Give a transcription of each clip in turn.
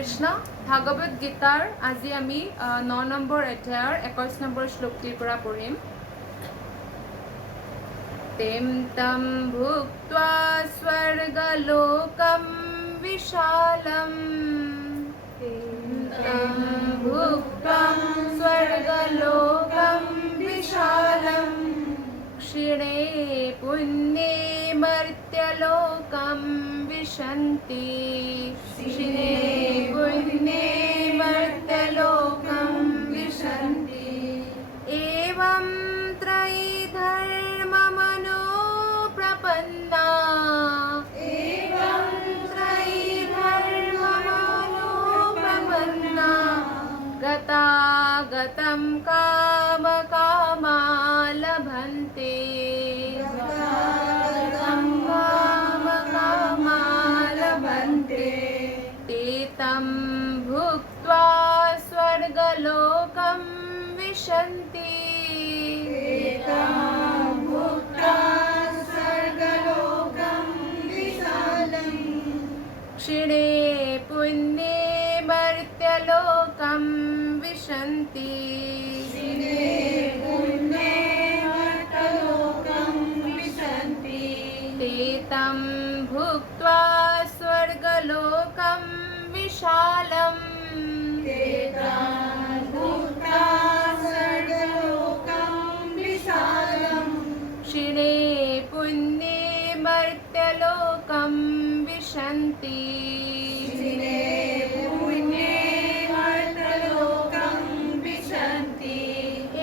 কৃষ্ণ ভাগৱত গীতাৰ আজি আমি 9 নম্বৰ অধ্যায়ৰ 21 নম্বৰ শ্লোকটিৰ পৰা পঢ়িম। তেম তম ভুক্ত্বা স্বৰ্গলোকম বিশালম তম ভুক্ত্বা স্বৰ্গলোকম বিশালম ক্ষীণে পুণ্যে মৰ্ত্যলোকম विशन्ति क्षीणे पुण्ये मर्त्यलोकं विशन्ति एवं त्रयी धर्ममनो प्रपन्ना गतागतं कामकामा लभन्ते ते तं भुक्त्वा स्वर्गलोकं विशन्ति क्षीणे पुण्ये मर्त्यलोकं विशन्ति ते तं भुक्त्वा स्वर्गलोकं विशालम् क्षीणे पुण्ये मर्त्यलोकं विशन्ति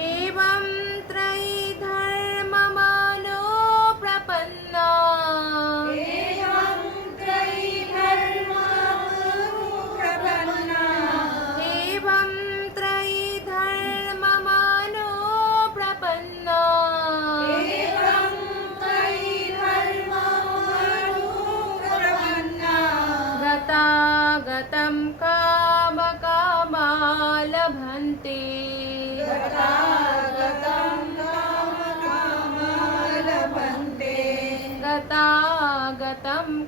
एवं त्रयी धर्ममनो प्रपन्ना गतागतं कामकामा लभन्ते गतागतं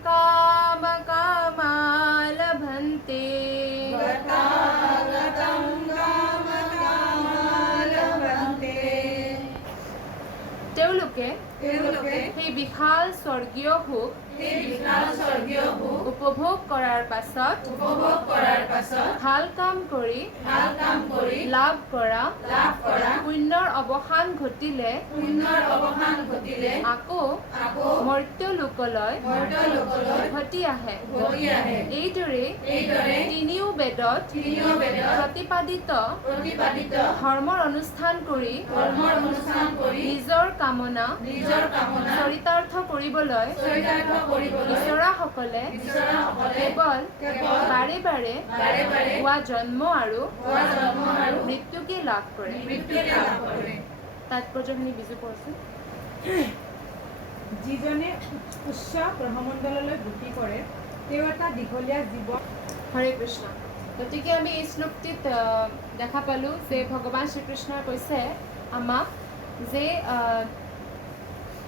कामकामा लभन्ते তেওঁলোকে সেই বিশাল স্বৰ্গীয় সুখ উপভোগ কৰাৰ পাছত ভাল কাম কৰি লাভ কৰা পুণ্যৰ অৱসান ঘটিলে আকৌ মৰ্ত্যলোকলৈ উভতি আহে। এইদৰে তিনিও বেদত প্ৰতিপাদিত ধৰ্মৰ অনুষ্ঠান কৰি নিজৰ কামনা চৰিতাৰ্থ কৰিবলৈ ঈশ্বৰাসকলে কেৱল বাৰে বাৰে হোৱা জন্ম আৰু মৃত্যুকে লাভ কৰে। তাৎপৰ্যখিনি বিজু পঢ়চোন। যিজনে উচ্চ ব্ৰহ্মমণ্ডললৈ গতি কৰে তেওঁ এটা দীঘলীয়া জীৱন। হৰে কৃষ্ণ। গতিকে আমি এই শ্লোকটিত দেখা পালোঁ যে ভগৱান শ্ৰীকৃষ্ণই কৈছে আমাক যে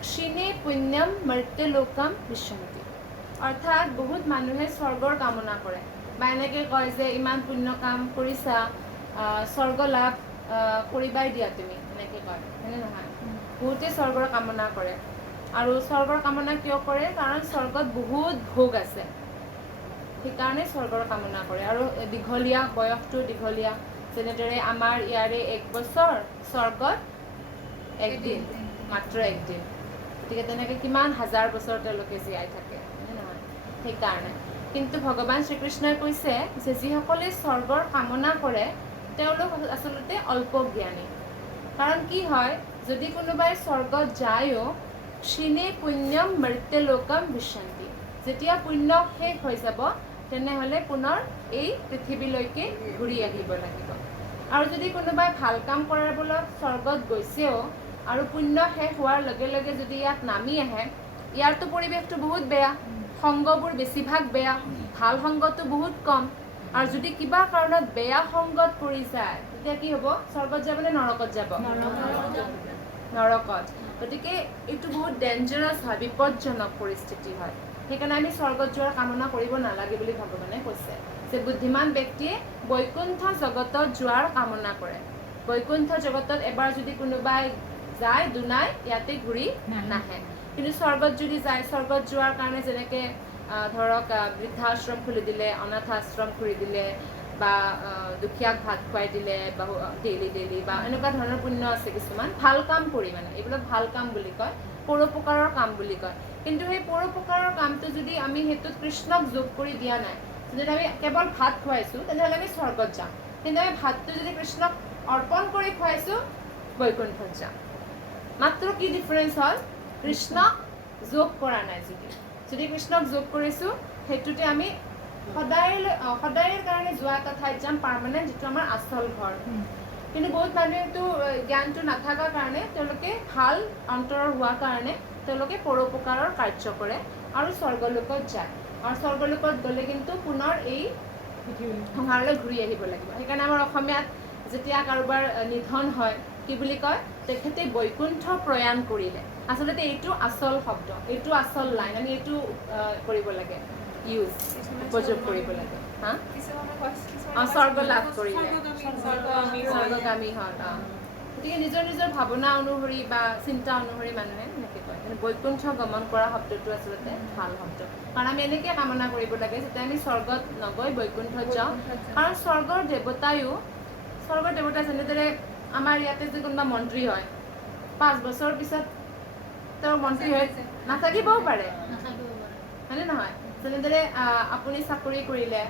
ক্ষীণে পুণ্যম মৰ্ত্যলোকম বিশন্তি, অৰ্থাৎ বহুত মানুহে স্বৰ্গৰ কামনা কৰে বা এনেকৈ কয় যে ইমান পুণ্য কাম কৰিছা স্বৰ্গ লাভ কৰিবাই দিয়া তুমি, এনেকৈ কয় হয়নে নহয়? বহুতে স্বৰ্গৰ কামনা কৰে আৰু স্বৰ্গৰ কামনা কিয় কৰে? কাৰণ স্বৰ্গত বহুত ভোগ আছে, সেইকাৰণে স্বৰ্গৰ কামনা কৰে। আৰু দীঘলীয়া বয়সটো দীঘলীয়া, যেনেদৰে আমাৰ ইয়াৰে 1 বছৰ, স্বৰ্গত একদিন, মাত্ৰ একদিন। গতিকে তেনেকৈ কিমান হাজাৰ বছৰ তেওঁলোকে জীয়াই থাকে হয়নে নহয়? সেইকাৰণে কিন্তু ভগৱান শ্ৰীকৃষ্ণই কৈছে যে যিসকলে স্বৰ্গৰ কামনা কৰে তেওঁলোক আচলতে অল্প জ্ঞানী। কাৰণ কি হয়, যদি কোনোবাই স্বৰ্গত যায়ো ক্ষীণে পুণ্যম মৰ্ত্যলোকম বিশন্তি, যেতিয়া পুণ্য শেষ হৈ যাব তেনেহ'লে পুনৰ এই পৃথিৱীলৈকে ঘূৰি আহিব লাগিব। আৰু যদি কোনোবাই ভাল কাম কৰাৰ বলত স্বৰ্গত গৈছেও আৰু পুণ্য শেষ হোৱাৰ লগে লগে যদি ইয়াত নামি আহে, ইয়াৰতো পৰিৱেশটো বহুত বেয়া, সংগবোৰ বেছিভাগ বেয়া, ভাল সংগটো বহুত কম। আৰু যদি কিবা কাৰণত বেয়া সংগত পৰি যায় তেতিয়া কি হ'ব? স্বৰ্গত যাব নে নৰকত যাব? নৰকত। গতিকে এইটো বহুত ডেঞ্জাৰাছ হয়, বিপদজনক পৰিস্থিতি হয়। সেইকাৰণে আমি স্বৰ্গত যোৱাৰ কামনা কৰিব নালাগে বুলি ভগৱানে কৈছে। যে বুদ্ধিমান ব্যক্তিয়ে বৈকুণ্ঠ জগতত যোৱাৰ কামনা কৰে। বৈকুণ্ঠ জগতত এবাৰ যদি কোনোবাই যায় দুনাই ইয়াতে ঘূৰি নাহে। কিন্তু স্বৰ্গত যদি যায়, স্বৰ্গত যোৱাৰ কাৰণে যেনেকৈ ধৰক বৃদ্ধাশ্ৰম খুলি দিলে, অনাথ আশ্ৰম খুলি দিলে, বা দুখীয়াক ভাত খুৱাই দিলে, বা ডেইলি বা এনেকুৱা ধৰণৰ পুণ্য আছে কিছুমান ভাল কাম কৰি, মানে এইবিলাক ভাল কাম বুলি কয়, পৰোপকাৰৰ কাম বুলি কয়। কিন্তু সেই পৰোপকাৰৰ কামটো যদি আমি সেইটোত কৃষ্ণক যোগ কৰি দিয়া নাই, যদি আমি কেৱল ভাত খুৱাইছোঁ তেনেহ'লে আমি স্বৰ্গত যাম। কিন্তু আমি ভাতটো যদি কৃষ্ণক অৰ্পণ কৰি খুৱাইছোঁ বৈকুণ্ঠত যাম। মাত্ৰ কি ডিফাৰেঞ্চ হ'ল, কৃষ্ণক যোগ কৰা নাই। যদি কৃষ্ণক যোগ কৰিছোঁ সেইটোতে আমি সদায়ৰ কাৰণে যোৱা এটা ঠাইত যাম, পাৰ্মানেণ্ট, যিটো আমাৰ আচল ঘৰ। কিন্তু বহুত মানুহেতো জ্ঞানটো নাথাকাৰ কাৰণে তেওঁলোকে ভাল অন্তৰৰ হোৱাৰ কাৰণে তেওঁলোকে পৰোপকাৰৰ কাৰ্য কৰে আৰু স্বৰ্গলোকত যায়। আৰু স্বৰ্গলোকত গ'লে কিন্তু পুনৰ এই সংসাৰলৈ ঘূৰি আহিব লাগিব। সেইকাৰণে আমাৰ অসমীয়াত যেতিয়া কাৰোবাৰ নিধন হয় কি বুলি কয়, তেখেতে বৈকুণ্ঠ প্ৰয়াণ কৰিলে। আচলতে এইটো আচল শব্দ, এইটো আচল লাইন, আমি এইটো কৰিব লাগে, উপযোগ কৰিব লাগে। হা, স্বৰ্গ লাভ কৰিলে, স্বৰ্গগামী হ'ল। গতিকে নিজৰ নিজৰ ভাৱনা অনুসৰি বা চিন্তা অনুসৰি মানুহে এনেকৈ কয়। কিন্তু বৈকুণ্ঠ গমন কৰা শব্দটো আচলতে ভাল শব্দ, কাৰণ আমি এনেকৈ কামনা কৰিব লাগে যাতে আমি স্বৰ্গত নগৈ বৈকুণ্ঠত যাওঁ। কাৰণ স্বৰ্গৰ দেৱতা যেনেদৰে আমাৰ ইয়াতে যে কোনোবা মন্ত্ৰী হয়, 5 বছৰ পিছত তেওঁ মন্ত্ৰী হৈ নাথাকিবও পাৰে, হয়নে নহয়? যেনেদৰে আপুনি চাকৰি কৰিলে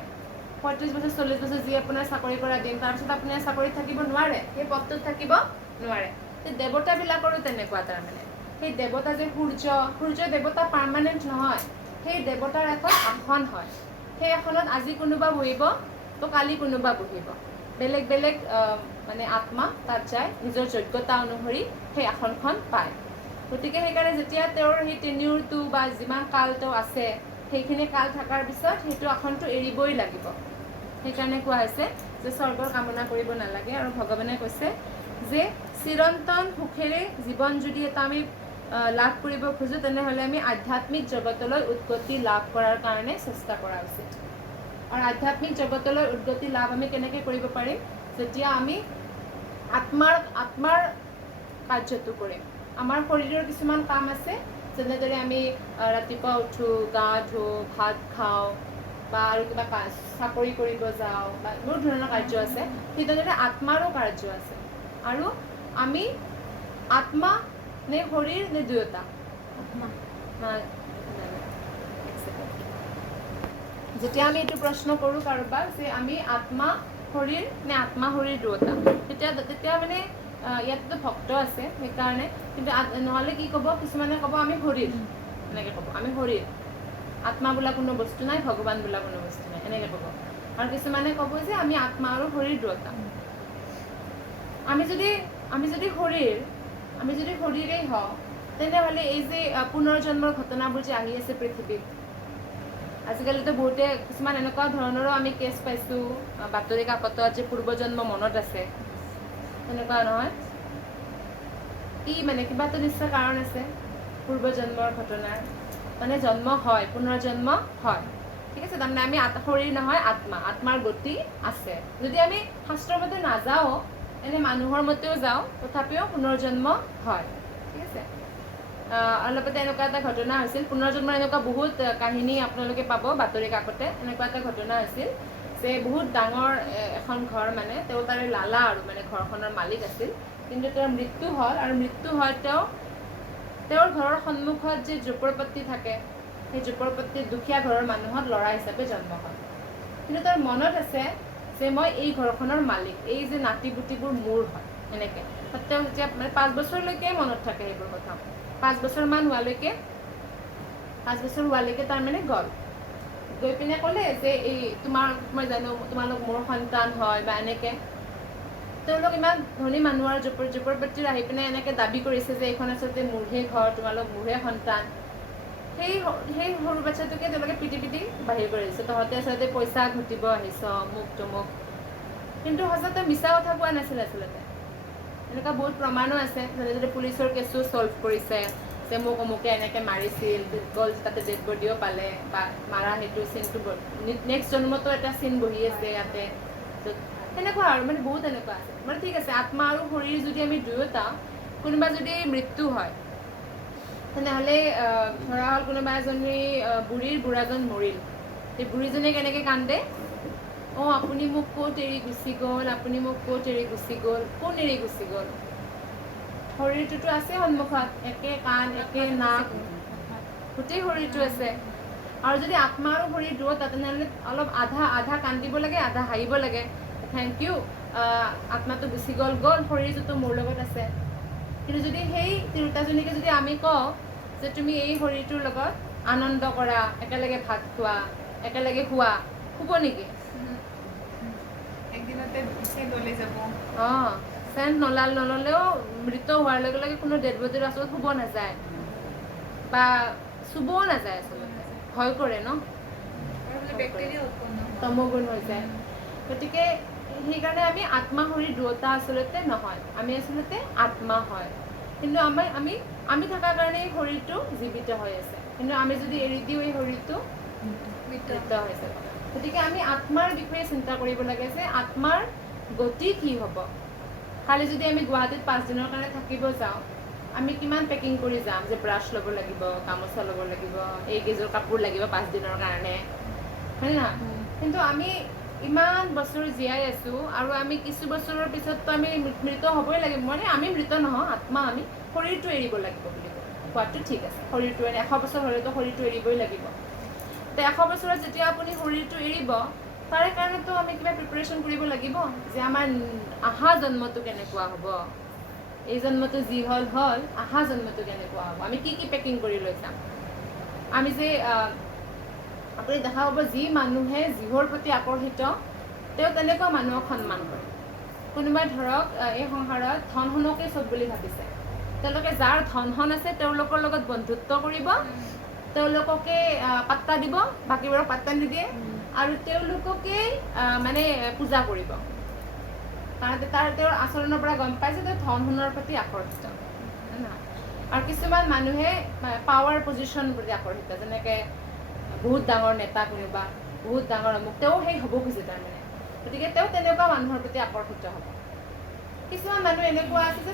35 বছৰ 40 বছৰ যি আপোনাৰ চাকৰি কৰা দিন, তাৰপিছত আপুনি চাকৰিত থাকিব নোৱাৰে, সেই পদটোত থাকিব নোৱাৰে। সেই দেৱতাবিলাকৰো তেনেকুৱা। তাৰমানে সেই দেৱতা যে সূৰ্য দেৱতা পাৰ্মানেণ্ট নহয়, সেই দেৱতাৰ এখন আসন হয়। সেই আসনত আজি কোনোবা বহিব তো কালি কোনোবা বহিব, বেলেগ বেলেগ মানে আত্মা তাত যায়, নিজৰ যোগ্যতা অনুসৰি সেই আসনখন পায়। গতিকে সেইকাৰণে যেতিয়া তেওঁৰ সেই টেনিউৰটো বা যিমান কাল তেওঁ আছে, সেইখিনি কাল থকাৰ পিছত সেইটো আসনটো এৰিবই লাগিব। সেইকাৰণে কোৱা হৈছে যে স্বৰ্গৰ কামনা কৰিব নালাগে। আৰু ভগৱানে কৈছে যে চিৰন্তন সুখেৰে জীৱন যদি এটা আমি লাভ কৰিব খোজোঁ, তেনেহ'লে আমি আধ্যাত্মিক জগতলৈ উৎগতি লাভ কৰাৰ কাৰণে চেষ্টা কৰা উচিত। আৰু আধ্যাত্মিক জগতলৈ উৎগতি লাভ আমি কেনেকৈ কৰিব পাৰিম? যেতিয়া আমি আত্মাৰ কাৰ্যটো কৰিম। আমাৰ শৰীৰৰ কিছুমান কাম আছে, যেনেদৰে আমি ৰাতিপুৱা উঠোঁ, গা ধুওঁ, ভাত খাওঁ, বা আৰু কিবা চাকৰি কৰিব যাওঁ, বা বহুত ধৰণৰ কাৰ্য আছে। ঠিক তেনেদৰে আত্মাৰো কাৰ্য আছে। আৰু আমি আত্মা নে শৰীৰ নে দুয়োটা? যেতিয়া আমি এইটো প্ৰশ্ন কৰোঁ কাৰোবাক যে আমি আত্মা শৰীৰ নে আত্মা শৰীৰ দুয়োটা, তেতিয়া মানে ইয়াততো ভক্ত আছে সেইকাৰণে, কিন্তু নহ'লে কি ক'ব, কিছুমানে ক'ব আমি শৰীৰ, এনেকৈ ক'ব আমি শৰীৰ, আত্মা বোলা কোনো বস্তু নাই, ভগৱান বোলা কোনো বস্তু নাই, এনেকৈ ক'ব। আৰু কিছুমানে ক'ব যে আমি আত্মা আৰু শৰীৰ দুয়োটা। আমি যদি শৰীৰেই হওঁ, তেনেহ'লে এই যে পুনৰ্জন্মৰ ঘটনাবোৰ যে আহি আছে পৃথিৱীত, আজিকালিতো বহুতে কিছুমান এনেকুৱা ধৰণৰো আমি কেছ পাইছোঁ বাতৰি কাকতত যে পূৰ্বজন্ম মনত আছে, তেনেকুৱা নহয় কি, মানে কিবা এটা নিশ্চয় কাৰণ আছে পূৰ্বজন্মৰ ঘটনাৰ, মানে জন্ম হয়, পুনৰ্জন্ম হয়, ঠিক আছে। তাৰমানে আমি শৰীৰ নহয়, আত্মাৰ গতি আছে। যদি আমি শাস্ত্ৰৰ মতে নাযাওঁ, এনে মানুহৰ মতেও যাওঁ, তথাপিও পুনৰ্জন্ম হয়, ঠিক আছে। অলপতে এনেকুৱা এটা ঘটনা হৈছিল, পুনৰ্জন্মৰ এনেকুৱা বহুত কাহিনী আপোনালোকে পাব বাতৰি কাকতে। এনেকুৱা এটা ঘটনা হৈছিল যে বহুত ডাঙৰ এখন ঘৰ, মানে তেওঁ তাৰে লালা আৰু মানে ঘৰখনৰ মালিক আছিল, কিন্তু তেওঁৰ মৃত্যু হ'ল। আৰু মৃত্যু হয় তেওঁৰ ঘৰৰ সন্মুখত যে ঝোপৰপট্টি থাকে, সেই ঝোপৰপট্টিত দুখীয়া ঘৰৰ মানুহত ল'ৰা হিচাপে জন্ম হ'ল। কিন্তু তাৰ মনত আছে যে মই এই ঘৰখনৰ মালিক, এই যে নাতি পুতিবোৰ মোৰ হয়, এনেকৈ। তেওঁ যেতিয়া মানে 5 বছৰলৈকে মনত থাকে সেইবোৰ কথা, 5 বছৰমান হোৱালৈকে তাৰমানে গৈ পিনে ক'লে যে এই মই জানো তোমালোক মোৰ সন্তান হয়, বা এনেকৈ। তেওঁলোক ইমান ধনী মানুহ আৰু ঝোপৰপট্টিত আহি পিনে এনেকৈ দাবী কৰিছে যে এইখন আচলতে মোৰহে ঘৰ, তোমালোক মোৰহে সন্তান। সেই সৰু বাচ্ছাটোকে তেওঁলোকে পিটি বাহিৰ কৰি দিছে, তহঁতে আচলতে পইচা ঘটিব আহিছ, মোক তমুক। কিন্তু সঁচাতে মিছা কথা কোৱা নাছিল আচলতে। এনেকুৱা বহুত প্ৰমাণো আছে, যেনেদৰে পুলিচৰ কেছো ছল্ভ কৰিছে, যে মোক অমুকে এনেকৈ মাৰিছিল গ'ল, তাতে ডেড বডিও পালে বা মাৰা সেইটো চিনটো নেক্সট জন্মতো এটা চিন বহি আছে ইয়াতে। সেনেকুৱা আৰু মানে বহুত এনেকুৱা আছে। মানে ঠিক আছে, আত্মা আৰু শৰীৰ যদি আমি দুয়োটা, কোনোবা যদি মৃত্যু হয় তেনেহ'লে ধৰা হ'ল কোনোবা এজনী বুঢ়াজন মৰিল, সেই বুঢ়ীজনীয়ে কেনেকৈ কান্দে, অঁ আপুনি মোক ক'ত এৰি গুচি গ'ল, আপুনি মোক ক'ত এৰি গুচি গ'ল, কোন এৰি গুচি গ'ল? শৰীৰটোতো আছে সন্মুখত, একে কাণ একে নাক গোটেই শৰীৰটো আছে। আৰু যদি আত্মা আৰু শৰীৰ দুয়োটা, তেনেহ'লে অলপ আধা কান্দিব লাগে, আধা হাঁহিব লাগে। থেংক ইউ, আত্মাটো গুচি গ'ল, শৰীৰটোতো মোৰ লগত আছে। কিন্তু যদি সেই তিৰোতাজনীকে যদি আমি কওঁ যে তুমি এই শৰীৰটোৰ লগত আনন্দ কৰা, একেলগে ভাত খোৱা, একেলগে শুৱা, শুব নেকি? একদিনতে চেণ্ট ওলাই যাব। অঁ, চেণ্ট নল'লেও মৃত হোৱাৰ লগে লগে কোনো ডেড বডিৰ ওচৰত শুব নাযায় বা চুবও নাযায়, আচলতে ভয় কৰে ন, বেক্টেৰিয়া উৎপন্ন হয়। তমগুণ হৈ যায়। গতিকে সেইকাৰণে আমি আত্মা শৰীৰ দুয়োটা আচলতে নহয়, আমি আচলতে আত্মা হয়। কিন্তু আমি থকাৰ কাৰণে এই শৰীৰটো জীৱিত হৈ আছে, কিন্তু আমি যদি এৰি দিওঁ এই শৰীৰটো মৃত হৈ যাব। গতিকে আমি আত্মাৰ বিষয়ে চিন্তা কৰিব লাগে যে আত্মাৰ গতি কি হ'ব। কালি যদি আমি গুৱাহাটীত 5 দিনৰ কাৰণে থাকিব যাওঁ, আমি কিমান পেকিং কৰি যাম যে ব্ৰাছ ল'ব লাগিব, গামোচা ল'ব লাগিব, এইকেইযোৰ কাপোৰ লাগিব 5 দিনৰ কাৰণে, হয় না? কিন্তু আমি ইমান বছৰ জীয়াই আছোঁ আৰু আমি কিছু বছৰৰ পিছততো আমি মৃত হ'বই লাগিব। মানে আমি মৃত নহওঁ, আত্মা, আমি শৰীৰটো এৰিব লাগিব বুলি কোৱাটো ঠিক আছে। শৰীৰটো 100 বছৰ হ'লেতো শৰীৰটো এৰিবই লাগিব। তো 100 বছৰত যেতিয়া আপুনি শৰীৰটো এৰিব, তাৰে কাৰণেতো আমি কিবা প্ৰিপাৰেশ্যন কৰিব লাগিব যে আমাৰ অহা জন্মটো কেনেকুৱা হ'ব, এই জন্মটো যি হ'ল অহা জন্মটো কেনেকুৱা হ'ব, আমি কি পেকিং কৰি লৈ যাম। আমি যে আপুনি দেখা পাব যি মানুহে যিহৰ প্ৰতি আকৰ্ষিত, তেওঁ তেনেকুৱা মানুহক সন্মান কৰে। কোনোবাই ধৰক এই সংসাৰত ধন সোণকে চব বুলি ভাবিছে, তেওঁলোকে যাৰ ধন সোণ আছে তেওঁলোকৰ লগত বন্ধুত্ব কৰিব, তেওঁলোককে পাত্তা দিব, বাকীবোৰক পাত্তা নিদিয়ে, আৰু তেওঁলোককে মানে পূজা কৰিব। কাৰণ তেওঁৰ আচৰণৰ পৰা গম পাইছে তেওঁ ধন সোণৰ প্ৰতি আকৰ্ষিত। আৰু কিছুমান মানুহে পাৱাৰ পজিশ্যনৰ প্ৰতি আকৰ্ষিত, যেনেকৈ বহুত ডাঙৰ নেতা কোনোবা, বহুত ডাঙৰ অমুক, তেওঁ সেই হ'ব খুজে তাৰমানে, গতিকে তেওঁ তেনেকুৱা মানুহৰ প্ৰতি আকৰ্ষিত হ'ব। কিছুমান মানুহ এনেকুৱা আছে যে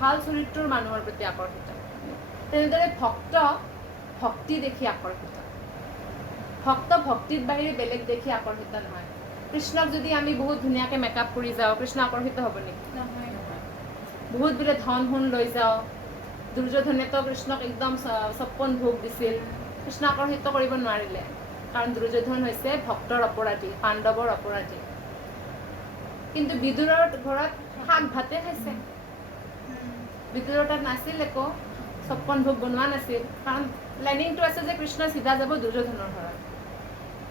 ভাল চৰিত্ৰৰ মানুহৰ প্ৰতি আকৰ্ষিত। তেনেদৰে ভক্তি দেখি আকৰ্ষিত। ভক্তিত বাহিৰে বেলেগ দেখি আকৰ্ষিত নহয়। কৃষ্ণক যদি আমি বহুত ধুনীয়াকৈ মেকআপ কৰি যাওঁ, কৃষ্ণ আকৰ্ষিত হ'ব নেকি? নহয়। বহুত বোলে ধন সোণ লৈ যাওঁ, দুৰ্যোধনেতো কৃষ্ণক একদম 56 ভোগ দিছিল, কৃষ্ণ আকৰ্ষিত কৰিব নোৱাৰিলে, কাৰণ দুৰ্যোধন হৈছে ভক্তৰ অপৰাধী, পাণ্ডৱৰ অপৰাধী। কিন্তু বিদুৰৰ ঘৰত শাক ভাতে খাইছে, বিদুৰৰ তাত নাছিল একো 56 ভোগ বনোৱা নাছিল, কাৰণ প্লেনিংটো আছে যে কৃষ্ণ চিধা যাব দুৰ্যোধনৰ ঘৰত।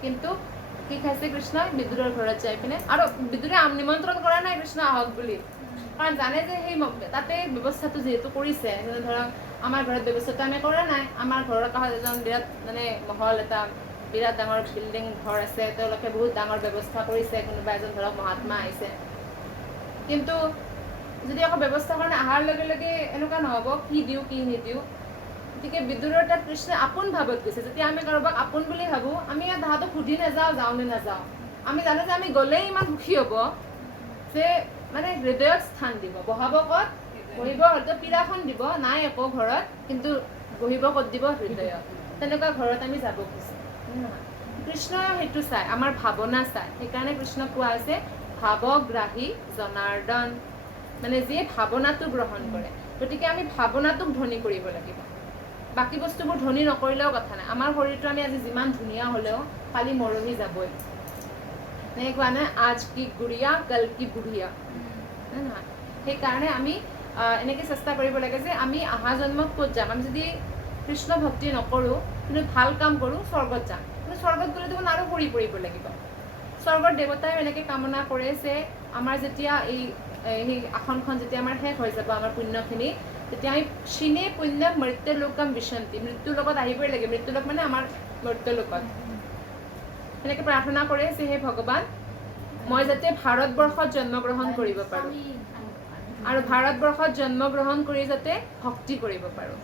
কিন্তু কি খাইছে কৃষ্ণই? বিদুৰৰ ঘৰত যাই পিনে, আৰু বিদুৰে নিমন্ত্ৰণ কৰা নাই কৃষ্ণ আহক বুলি, কাৰণ জানে যে সেই তাতে ব্যৱস্থাটো যিহেতু কৰিছে, যেনে ধৰক আমাৰ ঘৰত ব্যৱস্থাটো আমি কৰা নাই, আমাৰ ঘৰৰ কাষত এজন বিৰাট মানে মহল এটা বিৰাট ডাঙৰ বিল্ডিং ঘৰ আছে, তেওঁলোকে বহুত ডাঙৰ ব্যৱস্থা কৰিছে, কোনোবা এজন ধৰক মহাত্মা আহিছে। কিন্তু যদি আকৌ ব্যৱস্থা কাৰণে অহাৰ লগে লগে এনেকুৱা নহ'ব কি দিওঁ কি নিদিওঁ। গতিকে বিদুৰৰ তাত কৃষ্ণই আপোন ভাৱত গৈছে। যেতিয়া আমি কাৰোবাক আপোন বুলি ভাবোঁ, আমি তাহাঁতক সুধি নাযাওঁ যাওঁ নে নাযাওঁ, আমি জানো যে আমি গ'লেই ইমান সুখী হ'ব যে মানে হৃদয়ত স্থান দিব। বহাব ক'ত? বহিব হয়তো পীড়াখন দিব, নাই একো ঘৰত, কিন্তু বহিব ক'ত দিব? হৃদয়ত। তেনেকুৱা ঘৰত আমি যাব খুজিছোঁ। কৃষ্ণই সেইটো চাই, আমাৰ ভাৱনা চাই। সেইকাৰণে কৃষ্ণক কোৱা হৈছে ভাৱগ্ৰাহী জনাৰ্দন, মানে যিয়ে ভাৱনাটো গ্ৰহণ কৰে। গতিকে আমি ভাৱনাটোক ধনী কৰিব লাগিব, বাকী বস্তুবোৰ ধনী নকৰিলেও কথা নাই। আমাৰ শৰীৰটো আমি আজি যিমান ধুনীয়া হ'লেও কালি মৰহি যাবই, কোৱা নাই আজ কি গুড়িয়া কাল কি বুঢ়িয়া, নহয়? সেইকাৰণে আমি এনেকৈ চেষ্টা কৰিব লাগে যে আমি অহা জন্মত ক'ত যাম। আমি যদি কৃষ্ণ ভক্তি নকৰোঁ কিন্তু ভাল কাম কৰোঁ, স্বৰ্গত যাম। কিন্তু স্বৰ্গত গ'লে দেখোন আৰু পৰি পৰিব লাগিব। স্বৰ্গৰ দেৱতাই এনেকৈ কামনা কৰে যে আমাৰ যেতিয়া সেই আসনখন যেতিয়া আমাৰ শেষ হৈ যাব, আমাৰ পুণ্যখিনি, তেতিয়া আমি শ্ৰীনে পুণ্য মৃত্যুলোকম বিশন্তি, মৃত্যুৰ লগত আহিবই লাগে। মৃত্যুলোক মানে আমাৰ মৃত্যুলোকত এনেকৈ প্ৰাৰ্থনা কৰে যে হে ভগৱান, মই যাতে ভাৰতবৰ্ষত জন্মগ্ৰহণ কৰিব পাৰোঁ আৰু ভাৰতবৰ্ষত জন্মগ্ৰহণ কৰি যাতে ভক্তি কৰিব পাৰোঁ।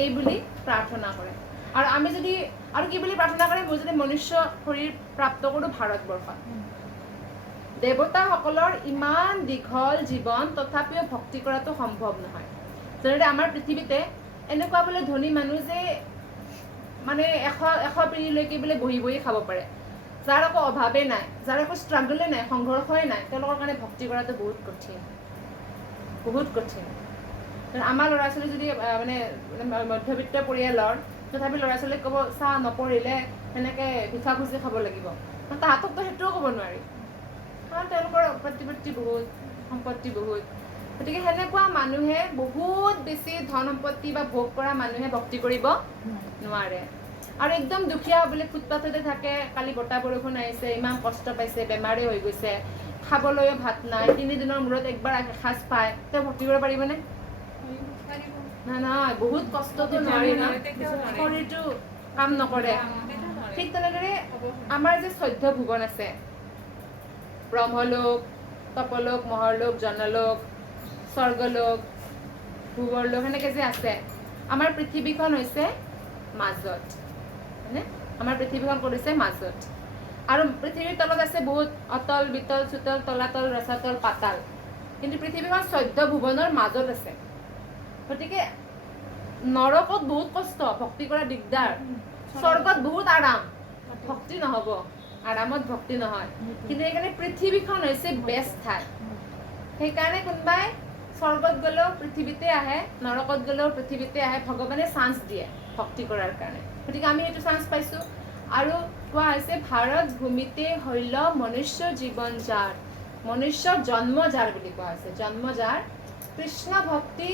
এই বুলি প্ৰাৰ্থনা কৰে। আৰু আমি যদি আৰু কি বুলি প্ৰাৰ্থনা কৰে, মই যদি মনুষ্য শৰীৰ প্ৰাপ্ত কৰোঁ ভাৰতবৰ্ষত। দেৱতাসকলৰ ইমান দীঘল জীৱন তথাপিও ভক্তি কৰাটো সম্ভৱ নহয়। যেনেদৰে আমাৰ পৃথিৱীতে এনেকুৱা বোলে ধনী মানুহ যে মানে এশ পিঢ়িলৈকে বোলে বহি বহি খাব পাৰে, যাৰ একো অভাৱে নাই, যাৰ একো ষ্ট্ৰাগলে নাই, সংঘৰ্ষই নাই, তেওঁলোকৰ কাৰণে ভক্তি কৰাটো বহুত কঠিন, বহুত কঠিন। আমাৰ ল'ৰা ছোৱালী যদি মানে মধ্যবিত্ত পৰিয়ালৰ, তথাপি ল'ৰা ছোৱালীক ক'ব চাহ নপঢ়িলে সেনেকৈ ভিক্ষা খুজি খাব লাগিব, তাহাঁতকতো সেইটোও ক'ব নোৱাৰি, কাৰণ তেওঁলোকৰ প্ৰতিপত্তি বহুত, সম্পত্তি বহুত। গতিকে সেনেকুৱা মানুহে বহুত বেছি ধন সম্পত্তি বা ভোগ কৰা মানুহে ভক্তি কৰিব নোৱাৰে। আৰু একদম দুখীয়া বোলে ফুটপাথতে থাকে, কালি বতাহ বৰষুণ আহিছে, ইমান কষ্ট পাইছে, বেমাৰে হৈ গৈছে, খাবলৈও ভাত নাই, 3 দিনৰ মূৰত একবাৰ এসাঁজ পায়, তেওঁ ভক্তি কৰিব পাৰিবনে? নাই, বহুত কষ্টটো নোৱাৰি ন, শৰীৰটো কাম নকৰে। ঠিক তেনেদৰে আমাৰ যে 14 ভুৱন আছে, ব্ৰহ্মলোক, তপলোক, মহৰলোক, জনলোক, স্বৰ্গলোক, ভূৱৰলোক, সেনেকৈ যে আছে, আমাৰ পৃথিৱীখন হৈছে মাজত, হয়নে? আমাৰ পৃথিৱীখন কৰিছে মাজত। আৰু পৃথিৱীৰ তলত আছে বহুত অতল, বিতল, চুতল, তলাতল, ৰসাতল, পাতাল, কিন্তু পৃথিৱীখন 14 ভুৱনৰ মাজত আছে। গতিকে নৰকত বহুত কষ্ট, ভক্তি কৰা দিগদাৰ, স্বৰ্গত বহুত আৰাম, ভক্তি নহ'ব, আৰামত ভক্তি নহয়। কিন্তু সেইকাৰণে পৃথিৱীখন হৈছে বেষ্ট ঠাই। সেইকাৰণে কোনোবাই স্বৰ্গত গ'লেও পৃথিৱীতে আহে, নৰকত গ'লেও পৃথিৱীতে আহে, ভগৱানে চান্স দিয়ে ভক্তি কৰাৰ কাৰণে। গতিকে আমি সেইটো চান্স পাইছোঁ। আৰু কোৱা হৈছে ভাৰত ভূমিতে হৈল মনুষ্য জীৱন যাৰ, মনুষ্য জন্ম যাৰ বুলি কোৱা হৈছে, জন্ম যাৰ, কৃষ্ণ ভক্তি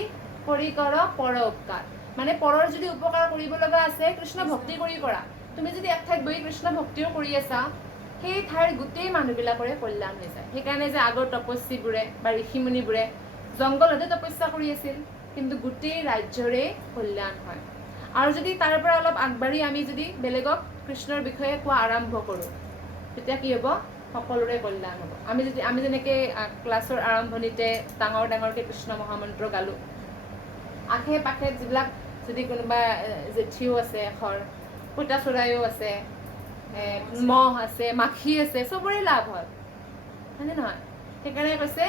কৰি কৰ পৰ উপকাৰ। মানে পৰৰ যদি উপকাৰ কৰিব লগা আছে, কৃষ্ণ ভক্তি কৰি কৰা। তুমি যদি এক ঠাইত বহি কৃষ্ণ ভক্তিও কৰি আছা, সেই ঠাইৰ গোটেই মানুহবিলাকৰে কল্যাণ হৈ যায়। সেইকাৰণে যে আগৰ তপস্বীবোৰে বা ঋষিমুনিবোৰে জংঘলতে তপস্যা কৰি আছিল, কিন্তু গোটেই ৰাজ্যৰে কল্যাণ হয়। আৰু যদি তাৰ পৰা অলপ আগবাঢ়ি আমি যদি বেলেগক কৃষ্ণৰ বিষয়ে কোৱা আৰম্ভ কৰোঁ, তেতিয়া কি হ'ব? সকলোৰে কল্যাণ হ'ব। আমি যেনেকৈ ক্লাছৰ আৰম্ভণিতে ডাঙৰকৈ কৃষ্ণ মহামন্ত্ৰ গালোঁ, আশে পাশে যিবিলাক যদি কোনোবা জেঠীও আছে, এশৰ পঁইতাচোৰায়ো আছে, মহ আছে, মাখি আছে, চবৰে লাভ হয়, হয়নে নহয়? সেইকাৰণে কৈছে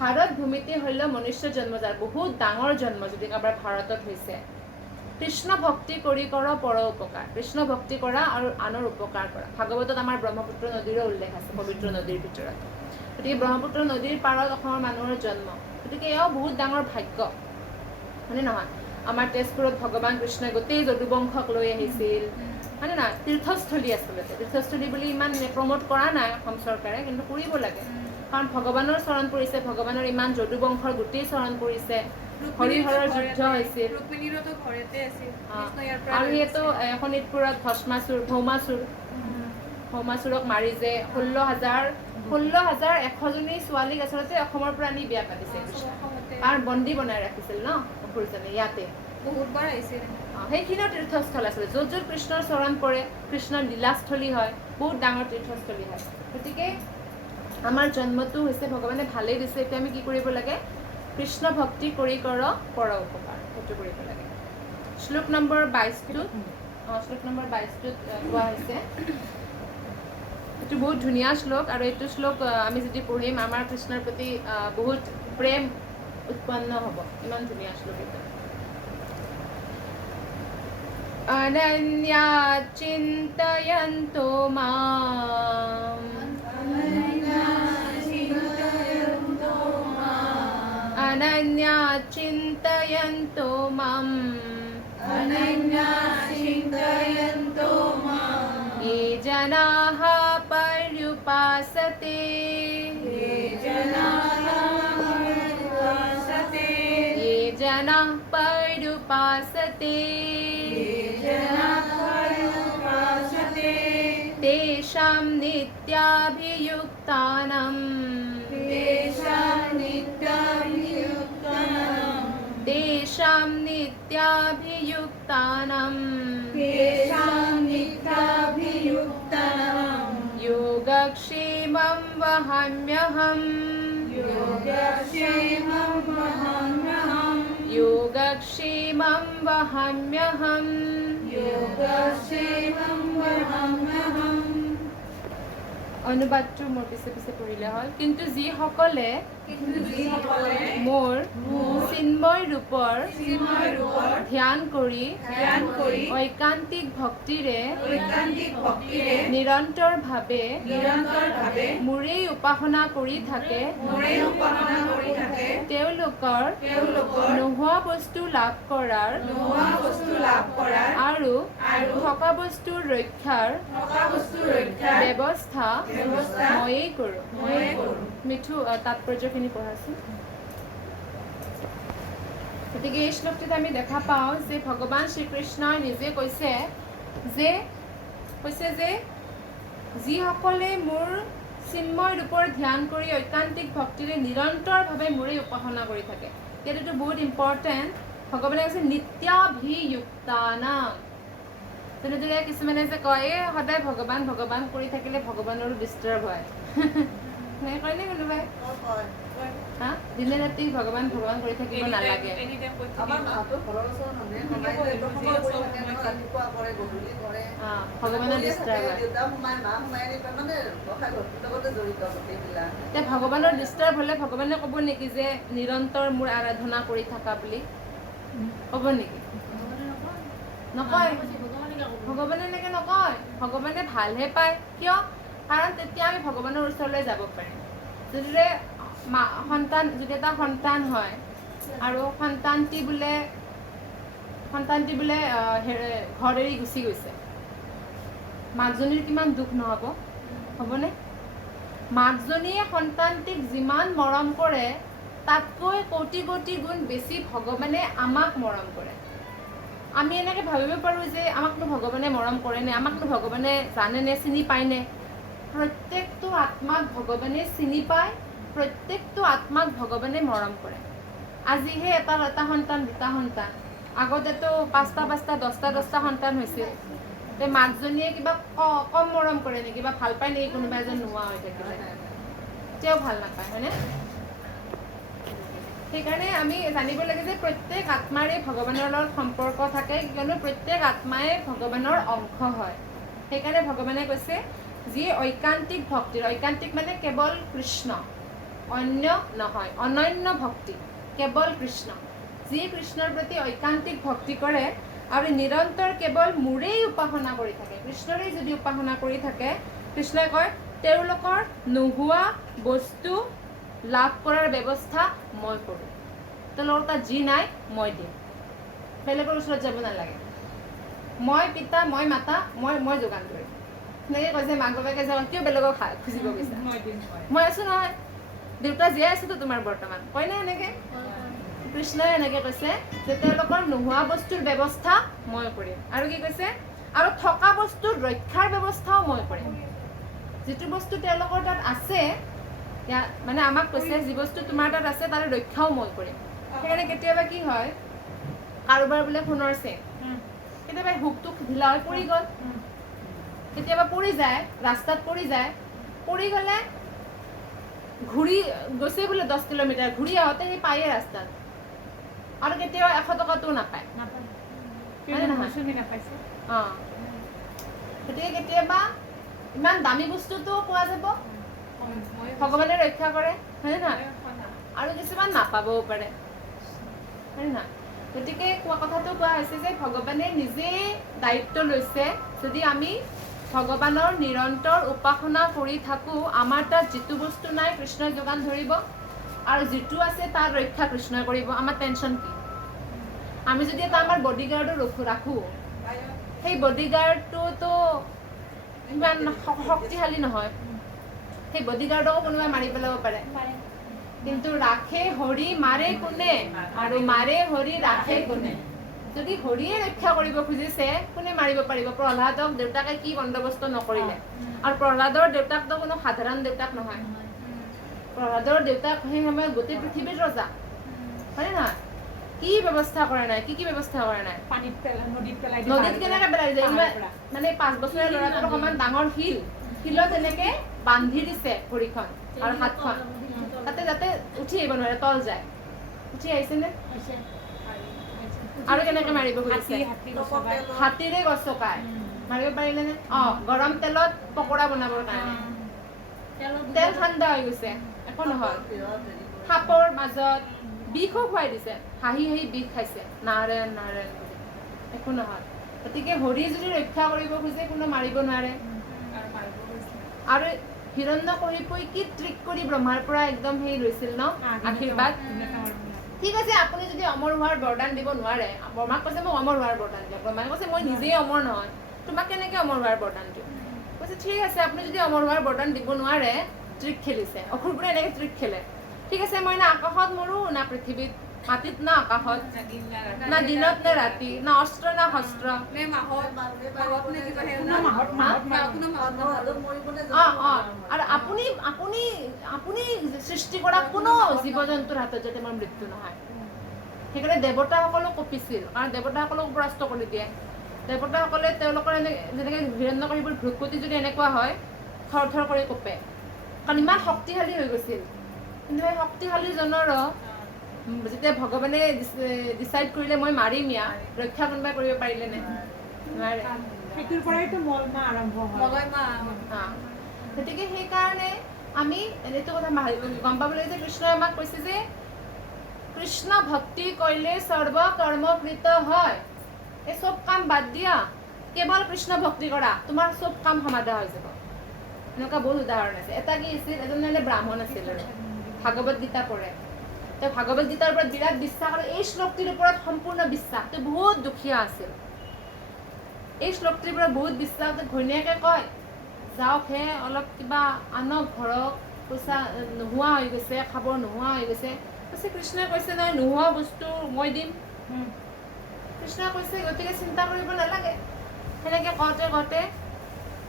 ভাৰত ভূমিতে হৈল মনুষ্য জন্ম যাৰ, বহুত ডাঙৰ জন্ম যদি কাৰোবাৰ ভাৰতত হৈছে। কৃষ্ণ ভক্তি কৰি কৰ পৰ উপকাৰ, কৃষ্ণ ভক্তি কৰা আৰু আনৰ উপকাৰ কৰা। ভাগৱতত আমাৰ ব্ৰহ্মপুত্ৰ নদীৰো উল্লেখ আছে, পবিত্ৰ নদীৰ ভিতৰত। গতিকে ব্ৰহ্মপুত্ৰ নদীৰ পাৰত অসমৰ মানুহৰ জন্ম, গতিকে এয়াও বহুত ডাঙৰ ভাগ্য, হয়নে নহয়? আমাৰ তেজপুৰত ভগৱান কৃষ্ণই গোটেই যদুবংশক লৈ আহিছিল, হয়নে নহয়? তীৰ্থস্থলী আচলতে, তীৰ্থস্থলী বুলি ইমান প্ৰমোট কৰা নাই অসম চৰকাৰে, কিন্তু কৰিব লাগে, কাৰণ ভগৱানৰ চৰণ পৰিছে, ভগৱানৰ ইমান যদুবংশৰ গোটেই চৰণ পৰিছে, হৰিহৰৰ যুদ্ধ হৈছিল, আৰু সিহঁতো শোণিতপুৰত ভৌমাসুৰক মাৰি যে 16,100জনী ছোৱালীক আচলতে অসমৰ পৰা আনি বিয়া পাতিছে কৃষ্ণ, কাৰণ বন্দী বনাই ৰাখিছিল ন অসুৰজনে, ইয়াতে বহুতবাৰ আহিছিল। সেইখিনিও তীৰ্থস্থল আছিলে, য'ত য'ত কৃষ্ণৰ চৰণ পৰে, কৃষ্ণৰ লীলাস্থলী হয়, বহুত ডাঙৰ তীৰ্থস্থলী হয়। গতিকে আমাৰ জন্মটো হৈছে ভগৱানে ভালেই দিছে, এতিয়া আমি কি কৰিব লাগে? কৃষ্ণ ভক্তি কৰি কৰ পৰ উপকাৰ, সেইটো কৰিব লাগে। শ্লোক নম্বৰ 22টোত কোৱা হৈছে, এইটো বহুত ধুনীয়া শ্লোক, আৰু এইটো শ্লোক আমি যদি পঢ়িম আমাৰ কৃষ্ণৰ প্ৰতি বহুত প্ৰেম উৎপন্ন হ'ব, ইমান ধুনীয়া শ্লোক এইটো। অনন্যা চিন্তয়ন্তো মাম, অনন্যা চিন্তয়ন্তো মাম, ये जनाः पर्युपासते, ये जनाः पर्युपासते, तेषां नित्याभियुक्तानां, योगक्षेमं वहाम्यहम्, योगक्षेमं वहाम्यहम् योगक्षेमं वहाम्यहम्। অনুবাদটো মোৰ পিছে পিছে পঢ়িলে হ'ল। কিন্তু যিসকলে মোৰ চিন্ময় ৰূপৰ ধ্যান কৰি ঐকান্তিক ভক্তিৰে নিৰন্তৰভাৱে মোৰেই উপাসনা কৰি থাকে তেওঁলোকৰ নোহোৱা বস্তু লাভ কৰাৰ আৰু থকা বস্তুৰ ৰক্ষাৰ ব্যৱস্থা ময়েই কৰোঁ। মিঠু তাৎপৰ্যখিনি পঢ়াচোন। গতিকে এই শ্লোকটোত আমি দেখা পাওঁ যে ভগৱান শ্ৰীকৃষ্ণই নিজে কৈছে যে যিসকলে মোৰ চিন্ময় ৰূপৰ ধ্যান কৰি ঐকান্তিক ভক্তিৰে নিৰন্তৰভাৱে মোৰেই উপাসনা কৰি থাকে। এইটো বহুত ইম্পৰ্টেণ্ট। ভগৱানে কৈছে নিত্যাভিযুক্তানাম। তেনেদৰে কিছুমানে যে কয় এই সদায় ভগৱান ভগৱান কৰি থাকিলে ভগৱানৰো ডিষ্টাৰ্ব হয়। নাই কয় নে কোনোবাই? হা দিনে ৰাতি ভগৱান ভগৱান কৰি থাকিব নালাগে। ভগৱানৰ ডিষ্টাৰ্ব হয়। এতিয়া ভগৱানৰ ডিষ্টাৰ্ব হ'লে ভগৱানে ক'ব নেকি যে নিৰন্তৰ মোৰ আৰাধনা কৰি থাকা বুলি? ক'ব নেকি? নকয়। ভগৱানে এনেকে নকয়। ভগৱানে ভালহে পায়। কিয়? কাৰণ তেতিয়া আমি ভগৱানৰ ওচৰলৈ যাব পাৰিম। যদি এটা সন্তান হয় আৰু সন্তানটি বোলে ঘৰ এৰি গুচি গৈছে, মাকজনীৰ কিমান দুখ নহ'ব? হ'বনে? মাকজনীয়ে সন্তানটিক যিমান মৰম কৰে তাতকৈ কোটি কোটি গুণ বেছি ভগৱানে আমাক মৰম কৰে। আমি এনেকৈ ভাবিব পাৰোঁ যে আমাকনো ভগৱানে মৰম কৰেনে, আমাকনো ভগৱানে জানেনে, চিনি পায়নে? প্ৰত্যেকটো আত্মাক ভগৱানে চিনি পায়, প্ৰত্যেকটো আত্মাক ভগৱানে মৰম কৰে। আজিহে এটা সন্তান, দুটা সন্তান, আগতেতো 5টা 10টা সন্তান হৈছিল। মাকজনীয়ে কিবা কম মৰম কৰে নেকি বা ভাল পায় নেকি কোনোবা এজন নোহোৱা হৈ থাকিলে? তেওঁ ভাল নাপায়, হয়নে? সেইকাৰণে আমি জানিব লাগে যে প্ৰত্যেক আত্মাৰে ভগৱানৰ লগত সম্পৰ্ক থাকে, কিয়নো প্ৰত্যেক আত্মাই ভগৱানৰ অংশ হয়। সেইকাৰণে ভগৱানে কৈছে যি ঐকান্তিক ভক্তিৰ, ঐকান্তিক মানে কেৱল কৃষ্ণ, অন্য নহয়, অনন্য ভক্তি, কেৱল কৃষ্ণ। যি কৃষ্ণৰ প্ৰতি ঐকান্তিক ভক্তি কৰে আৰু নিৰন্তৰ কেৱল মোৰেই উপাসনা কৰি থাকে, কৃষ্ণৰেই যদি উপাসনা কৰি থাকে, কৃষ্ণই কয় তেওঁলোকৰ নোহোৱা বস্তু লাভ কৰাৰ ব্যৱস্থা মই কৰোঁ। তেওঁলোকৰ তাত যি নাই মই দিম, বেলেগৰ ওচৰত যাব নালাগে। মই পিতা, মই মাতা, মই যোগান ধৰিম। সেনেকৈ কৈছে মাক বাপেকে যে কিয় বেলেগক খুজিব গৈছা? মই আছো নহয়, দেউতা জীয়াই আছোতো তোমাৰ বৰ্তমান, কয় নে এনেকৈ? কৃষ্ণই এনেকৈ কৈছে যে তেওঁলোকৰ নোহোৱা বস্তুৰ ব্যৱস্থা মই কৰিম। আৰু কি কৈছে? আৰু থকা বস্তুৰ ৰক্ষাৰ ব্যৱস্থাও মই কৰিম। যিটো বস্তু তেওঁলোকৰ তাত আছে, মানে আমাক কৈছে যি বস্তু তোমাৰ তাত আছে তাৰ ৰক্ষাও মই কৰিম। সেইকাৰণে কেতিয়াবা কি হয়, কাৰোবাৰ বোলে সোণৰ চেইন, কেতিয়াবা হুকটো ঢিলা হৈ পৰি গ'ল, কেতিয়াবা পৰি যায়, ৰাস্তাত পৰি যায়, পৰি গ'লে ঘূৰি গৈছে বোলে 10 কিলোমিটাৰ, ঘূৰি আহোঁতে সেই পায়ে ৰাস্তাত, আৰু কেতিয়াবা 100 টকাটোও নাপায়। গতিকে কেতিয়াবা ইমান দামী বস্তুটো পোৱা যাব, ভগৱানে ৰক্ষা কৰে, হয়নে নহয়? আৰু কিছুমান নাপাবও পাৰে, হয়নে নহয়? গতিকে কথাটো কোৱা হৈছে যে ভগৱানে নিজে দায়িত্ব লৈছে, যদি আমি ভগৱানৰ নিৰন্তৰ উপাসনা কৰি থাকোঁ, আমাৰ তাত যিটো বস্তু নাই কৃষ্ণই যোগান ধৰিব, আৰু যিটো আছে তাৰ ৰক্ষা কৃষ্ণই কৰিব। আমাৰ টেনশ্যন কি? আমি যদি এটা আমাৰ বডিগাৰ্ডো ৰাখোঁ, সেই বডিগাৰ্ডটোতো ইমান শক্তিশালী নহয়, সেই বডিগাৰ্ডকো কোনোবাই মাৰি পেলাব পাৰে। কিন্তু ৰাখে হৰি মাৰে কোনে, আৰু মাৰে হৰি ৰাখে কোনে। যদি হৰিয়ে ৰক্ষা কৰিব খুজিছে, কোনে মাৰিব পাৰিব? প্ৰহ্লাদক দেউতাকে কি বন্দোবস্ত নকৰিলে? আৰু প্ৰহ্লাদৰ দেউতাকটো কোনো সাধাৰণ দেউতাক নহয়। প্ৰহ্লাদৰ দেউতাক সেই সময়ত গোটেই পৃথিৱীৰ ৰজা, হয়নে নহয়? কি ব্যৱস্থা কৰা নাই, কি ব্যৱস্থা কৰা নাই? নদীত কেনেকৈ পেলাই যায়? মানে 5 বছৰীয়া ল'ৰাটোৰ সমান ডাঙৰ শিলত এনেকৈ বান্ধি দিছে ভৰিখন আৰু হাতখন, তাতে যাতে উঠি আহিব নোৱাৰে, তল যায়। উঠি আহিছেনে? আৰু কেনেকৈ মাৰিব খুজিছে হাতী গছকাই। হাতীৰে গছকাই মাৰিব পাৰিলেনে গৰম তেলত পকৰা বনাবৰ কাৰণে তেল ঠাণ্ডা হৈ গৈছে একো নহয় সাপৰ মাজত বিষো খুৱাই দিছে হাঁহি হাঁহি বিষ খাইছে নাৰায়ণ নাৰায়ণ বুলি একো নহয় গতিকে হৰি যদি ৰক্ষা কৰিব খোজে কোনো মাৰিব নোৱাৰে আৰু মাৰিব গৈছে আৰু হিৰণ্যকশিপুই কি ট্ৰিক কৰি ব্ৰহ্মাৰ পৰা একদম সেই লৈছিল ন আশীৰ্বাদ ঠিক আছে আপুনি যদি অমৰ হোৱাৰ বৰদান দিব নোৱাৰে ব্ৰহ্মাক কৈছে মোক অমৰ হোৱাৰ বৰদান দিয়ক ব্ৰহ্মাই কৈছে মই নিজেই অমৰ নহয় তোমাক কেনেকৈ অমৰ হোৱাৰ বৰদান দিওঁ কৈছে ঠিক আছে আপুনি যদি অমৰ হোৱাৰ বৰদান দিব নোৱাৰে ট্ৰিক খেলিছে অসুৰবোৰে এনেকৈ ট্ৰিক খেলে ঠিক আছে মই না আকাশত মৰো না পৃথিৱীত মাটিত না আকাশত না দিনত নে ৰাতি না অস্ত্ৰ না শস্ত্ৰ নে মাহত নে কিবা কোনো মাহত কোনো মাহত আৰু আপুনি আপুনি আপুনি সৃষ্টি কৰা কোনো জীৱ জন্তুৰ হাতত যাতে মোৰ মৃত্যু নহয় সেইকাৰণে দেৱতাসকলক কঁপিছিল কাৰণ দেৱতাসকলক পৰাস্ত কৰি দিয়ে দেৱতাসকলে তেওঁলোকৰ যেনেকৈ হিৰণ্যকশিপুৰ ভ্ৰূকুটি যদি এনেকুৱা হয় থৰ থৰ কৰি কঁপে কাৰণ ইমান শক্তিশালী হৈ গৈছিল কিন্তু সেই শক্তিশালীজনৰো যেতিয়া ভগৱানে ডিচাইড কৰিলে মই মাৰিম ইয়াক ৰক্ষা কোনোবাই কৰিব পাৰিলেনে নোৱাৰে সেইটোৰ পৰাইতো মলমা আৰম্ভ হয় মলয় মা গতিকে সেইকাৰণে আমি এইটো কথা গম পাব লাগে যে কৃষ্ণই আমাক কৈছে যে কৃষ্ণ ভক্তি কৰিলে সৰ্ব কৰ্ম কৃত হয় এই চব কাম বাদ দিয়া কেৱল কৃষ্ণ ভক্তি কৰা তোমাৰ চব কাম সমাধা হৈ যাব এনেকুৱা বহুত উদাহৰণ আছে এটা কি আছিল এজন মানে ব্ৰাহ্মণ আছিল আৰু ভাগৱত গীতা পঢ়ে তেওঁ ভাগৱত গীতাৰ ওপৰত বিৰাট বিশ্বাস আৰু এই শ্লোকটিৰ ওপৰত সম্পূৰ্ণ বিশ্বাস তেওঁ বহুত দুখীয়া আছিল এই শ্লোকটিৰ ওপৰত বহুত বিশ্বাস ঘৈণীয়েকে কয় যাওক হে অলপ কিবা আনক ঘৰক পইচা নোহোৱা হৈ গৈছে খাব নোহোৱা হৈ গৈছে কৈছে কৃষ্ণই কৈছে নহয় নোহোৱা বস্তু মই দিম কৃষ্ণই কৈছে গতিকে চিন্তা কৰিব নালাগে সেনেকৈ কওঁতে কওঁতে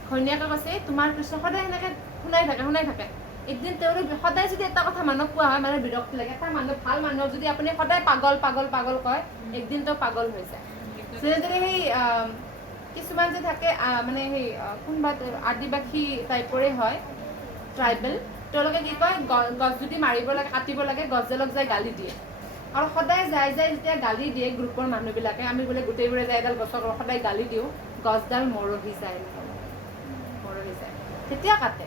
ঘৈণীয়েকে কৈছে তোমাৰ কৃষ্ণ সদায় সেনেকৈ শুনাই থাকে একদিন তেওঁলোক সদায় যদি এটা কথা মানুহক কোৱা হয় মানে বিৰক্তি লাগে এটা মানুহ ভাল মানুহক যদি আপুনি সদায় পাগল পাগল পাগল কয় একদিন তেওঁ পাগল হৈ যায় যেনেদৰে সেই কিছুমান যে থাকে মানে সেই কোনোবা আদিবাসী টাইপৰে হয় ট্ৰাইবেল তেওঁলোকে কি কয় গছ যদি মাৰিব লাগে কাটিব লাগে গছডালক যাই গালি দিয়ে আৰু সদায় যাই যেতিয়া গালি দিয়ে গ্ৰুপৰ মানুহবিলাকে আমি বোলে গোটেইবোৰে যাই এডাল গছক সদায় গালি দিওঁ গছডাল মৰহি যায় তেতিয়া কাটে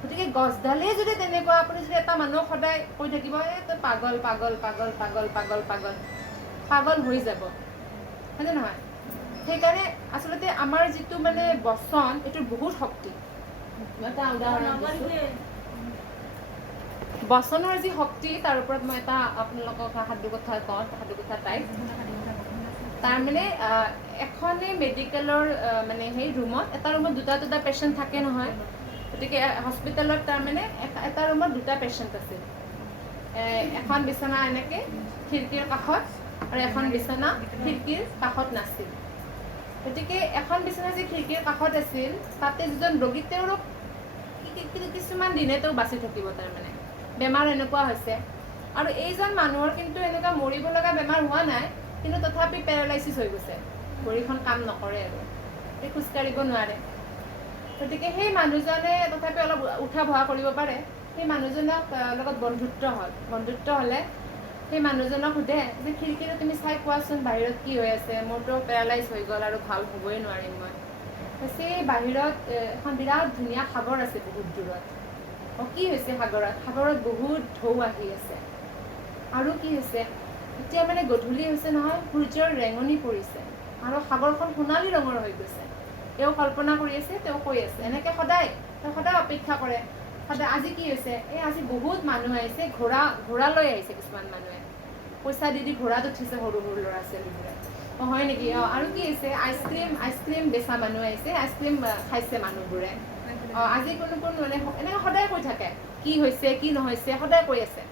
গতিকে গছডালেই যদি তেনেকুৱা আপুনি যদি এটা মানুহক সদায় কৈ থাকিব এই তই পাগল পাগল পাগল পাগল পাগল পাগল পাগল হৈ যাব হয়নে নহয় সেইকাৰণে আচলতে আমাৰ যিটো মানে বচন এইটোৰ বহুত শক্তি এটা উদাহৰণ বচনৰ যি শক্তি তাৰ ওপৰত মই এটা আপোনালোকক সাধু কথা কওঁ সাধু কথা টাইপ তাৰমানে এখনে মেডিকেলৰ মানে সেই ৰুমত এটা ৰুমত দুটা পেচেণ্ট থাকে নহয় গতিকে হস্পিটেলত তাৰমানে এটা ৰুমত দুটা পেচেণ্ট আছিল এখন বিচনা এনেকৈ খিৰিকীৰ কাষত আৰু এখন বিচনা খিৰিকীৰ কাষত নাছিল গতিকে এখন বিচনা যে খিৰিকীৰ কাষত আছিল তাতে যিজন ৰোগী তেওঁৰো কিছুমান দিনে তেওঁ বাচি থাকিব তাৰমানে বেমাৰ এনেকুৱা হৈছে আৰু এইজন মানুহৰ কিন্তু এনেকুৱা মৰিব লগা বেমাৰ হোৱা নাই কিন্তু তথাপি পেৰালাইচিছ হৈ গৈছে ভৰিখন কাম নকৰে আৰু এই খোজকাঢ়িব নোৱাৰে গতিকে সেই মানুহজনে তথাপি অলপ উঠা বহা কৰিব পাৰে সেই মানুহজনক লগত বন্ধুত্ব হ'লে সেই মানুহজনক সোধে যে খিৰিকীৰে তুমি চাই কোৱাচোন বাহিৰত কি হৈ আছে মোৰতো পেৰালাইজ হৈ গ'ল আৰু ভাল হ'বই নোৱাৰিম মই কৈছে বাহিৰত এখন বিৰাট ধুনীয়া সাগৰ আছে বহুত দূৰত কি হৈছে সাগৰত বহুত ঢৌ আহি আছে আৰু কি হৈছে এতিয়া মানে গধূলি হৈছে নহয় সূৰ্যৰ ৰেঙনি পৰিছে আৰু সাগৰখন সোণালী ৰঙৰ হৈ গৈছে তেওঁ কল্পনা কৰি আছে তেওঁ কৈ আছে এনেকৈ তেওঁ সদায় অপেক্ষা কৰে সদায় আজি কি হৈছে এই আজি বহুত মানুহ আহিছে ঘোঁৰা লৈ আহিছে কিছুমান মানুহে পইচা দি ঘোঁৰাত উঠিছে সৰু সৰু ল'ৰা ছোৱালীবোৰে হয় নেকি আৰু কি হৈছে আইচক্ৰীম বেচা মানুহ আহিছে আইচক্ৰীম খাইছে মানুহবোৰে আজি কোন মানে এনেকৈ সদায় কৈ থাকে কি হৈছে কি নহৈছে সদায় কৈ আছে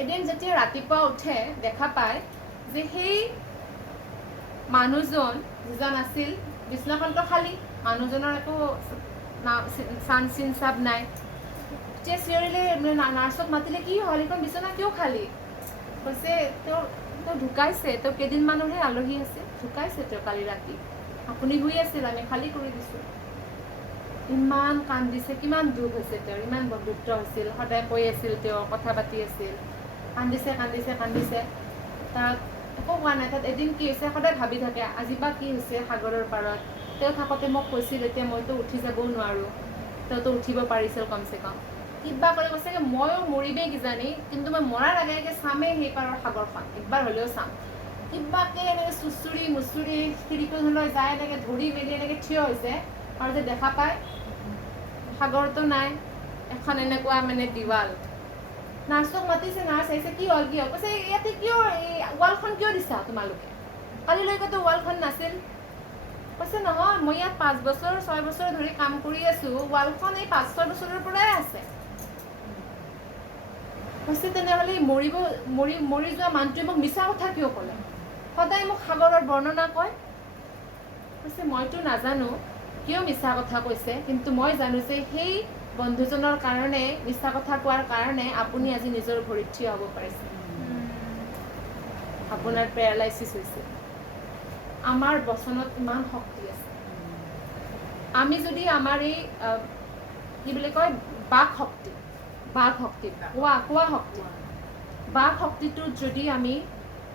এদিন যেতিয়া ৰাতিপুৱা উঠে দেখা পায় যে সেই মানুহজন যিজন আছিল বিছনাখনটো খালী মানুহজনৰ একো চান চিন চাব নাই তেতিয়া চিঞৰিলে নাৰ্ছক মাতিলে কি হ'ল এইখন বিচনা কিয় খালী কৈছে তেওঁ ঢুকাইছে তেওঁ কেইদিনমানৰহে আলহী আছে ঢুকাইছে তেওঁ কালি ৰাতি আপুনি শুই আছিল আমি খালী কৰি দিছোঁ ইমান কান্দিছে কিমান দুখ হৈছে তেওঁৰ ইমান বন্ধুত্ব হৈছিল সদায় কৈ আছিল তেওঁ কথা পাতি আছিল কান্দিছে তাত একো হোৱা নাই। তাত এদিন কি হৈছে সদায় ভাবি থাকে আজি বা কি হৈছে সাগৰৰ পাৰত। তেওঁ থাকোঁতে মোক কৈছিল এতিয়া মইতো উঠি যাবও নোৱাৰোঁ, তেওঁতো উঠিব পাৰিছিল কমচে কম। কিবা কৰি কৈছে কি ময়ো মৰিমেই কিজানি, কিন্তু মই মৰাৰ আগে আগে চামেই সেই পাৰৰ সাগৰখন, একবাৰ হ'লেও চাম। কিবাকে এনেকৈ চুচুৰি মুচুৰি খিৰিকীখনলৈ যায় এনেকৈ ধৰি মেলি এনেকৈ থিয় হৈছে আৰু যে দেখা পায় সাগৰটো নাই, এখন এনেকুৱা মানে দিৱাল। নাৰ্ছক মাতিছে, নাৰ্ছ আহিছে, কি হ'ল কি হ'ল? কৈছে ইয়াতে কিয় এই ৱালখন কিয় দিছা তোমালোকে? কালিলৈকেতো ৱালখন নাছিল। কৈছে নহয় মই ইয়াত 5 বছৰ 6 বছৰ ধৰি কাম কৰি আছোঁ, ৱালখন এই 5-6 বছৰৰ পৰাই আছে। কৈছে তেনেহ'লে মৰি যোৱা মানুহটোৱে মোক মিছা কথা কিয় ক'লে? সদায় মোক সাগৰৰ বৰ্ণনা কয়। কৈছে মইতো নাজানো কিয় মিছা কথা কৈছে, কিন্তু মই জানো যে সেই বন্ধুজনৰ কাৰণে মিছা কথা কোৱাৰ কাৰণে আপুনি আজি নিজৰ ভৰিত থিয় হ'ব পাৰিছে। আপোনাৰ পেৰালাইচিছ হৈছে। আমাৰ বচনত ইমান শক্তি আছে। আমি যদি আমাৰ এই কি বুলি কয় বাক শক্তি কোৱা শক্তি, বাক শক্তিটোত যদি আমি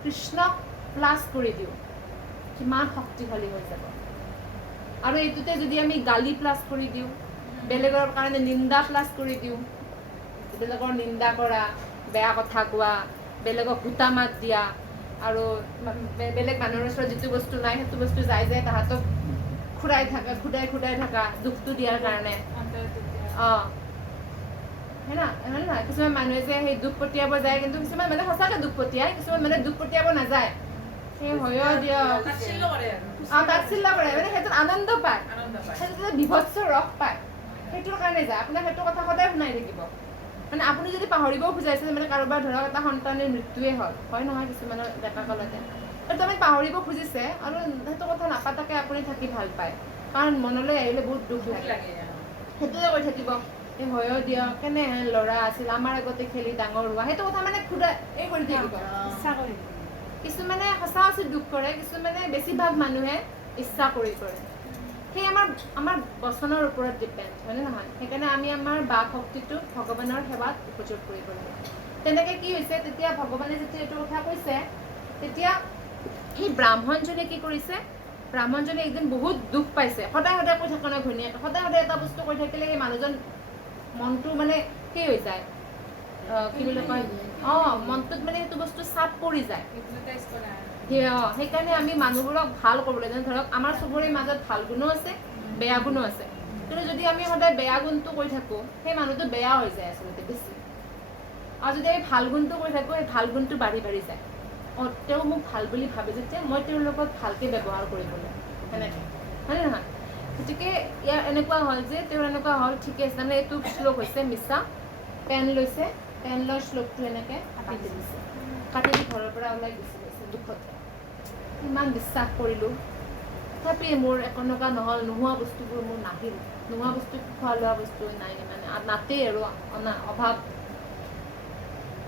কৃষ্ণক প্লাছ কৰি দিওঁ কিমান শক্তিশালী হৈ যাব। আৰু এইটোতে যদি আমি গালি প্লাছ কৰি দিওঁ, বেলেগৰ কাৰণে নিন্দা প্লাছ কৰি দিওঁ, বেলেগৰ নিন্দা কৰা, বেয়া কথা কোৱা, বেলেগক গোটা মাত দিয়া, আৰু বেলেগ মানুহৰ ওচৰত যিটো বস্তু নাই সেইটো বস্তু যাই যায় তাহাঁতক খুদাই থকা দুখটো দিয়াৰ কাৰণে। অঁ হয় না কিছুমান মানুহে যে সেই দুখ পঠিয়াব যায়, কিন্তু কিছুমান মানে সঁচাকৈ দুখ পঠিয়ায়, কিছুমান মানে দুখ পঠিয়াব নাযায়। সেই হয়ো দিয়ক তাচ্ছিল্য কৰে, মানে সেইটোত আনন্দ পায়, সেইটোত বিভৎস ৰস পায়, সেইটোৰ কাৰণে যায়। আপোনাক সেইটো কথা সদায় শুনাই থাকিব। মানে আপুনি যদি পাহৰিবও খুজাইছে, মানে কাৰোবাৰ ধৰক এটা সন্তানৰ মৃত্যুৱে হ'ল, হয় নহয় কিছুমানৰ ডেকা কালতে, সেইটো আমি পাহৰিব খুজিছে আৰু সেইটো কথা নাপাতাকে আপুনি থাকি ভাল পায়, কাৰণ মনলৈ আহিলে বহুত দুখ লাগে। সেইটোৱে কৈ থাকিব এই হয়ো দিয়ক কেনেহেন ল'ৰা আছিল, আমাৰ আগতে খেলি ডাঙৰ হোৱা, সেইটো কথা মানে এই কৰি থাকিব। কিছুমানে সঁচা উচিত দুখ কৰে, কিছুমানে বেছিভাগ মানুহে ইচ্ছা কৰি কৰে। সেই আমাৰ বচনৰ ওপৰত ডিপেণ্ড, হয়নে নহয়? সেইকাৰণে আমি আমাৰ বাক শক্তিটো ভগৱানৰ সেৱাত উপযোগ কৰিব লাগে। তেনেকৈ কি হৈছে, তেতিয়া ভগৱানে যেতিয়া এইটো কথা কৈছে, তেতিয়া সেই ব্ৰাহ্মণজনে কি কৰিছে, ব্ৰাহ্মণজনে একদিন বহুত দুখ পাইছে। সদায় সদায় কৈ থাকে নহয় ঘৈণীয়েকে, সদায় সদায় এটা বস্তু কৈ থাকিলে সেই মানুহজন মনটো মানে কি হৈ যায়, কি বুলি কয়, মনটোত মানে সেইটো বস্তু চাপ পৰি যায়। সেইকাৰণে আমি মানুহবোৰক ভাল ক'ব লাগে। ধৰক আমাৰ চবৰে মাজত ভাল গুণো আছে, বেয়া গুণো আছে, কিন্তু যদি আমি সদায় বেয়া গুণটো কৈ থাকোঁ সেই মানুহটো বেয়া হৈ যায় আচলতে বেছি। আৰু যদি আমি ভাল গুণটো কৈ থাকোঁ সেই ভাল গুণটো বাঢ়ি যায়। তেওঁ মোক ভাল বুলি ভাবে যেতিয়া মই তেওঁৰ লগত ভালকৈ ব্যৱহাৰ কৰিবলৈ, সেনেকৈ হয়নে নহয়? গতিকে ইয়াৰ এনেকুৱা হ'ল যে তেওঁৰ এনেকুৱা হ'ল, ঠিকে আছে তাৰমানে এইটো শ্লোক হৈছে মিছা, পেন লৈছে, পেন লৈ শ্লোকটো এনেকৈ কাটি দিছে, কাটি দি ঘৰৰ পৰা ওলাই গুচি গৈছে দুখতে। ইমান বিশ্বাস কৰিলোঁ, তথাপি মোৰ এনেকুৱা নহ'ল, নোহোৱা বস্তুবোৰ মোৰ নাহিল, নোহোৱা বস্তু খোৱা লোৱা বস্তু নাই, মানে নাতেই আৰু অভাৱ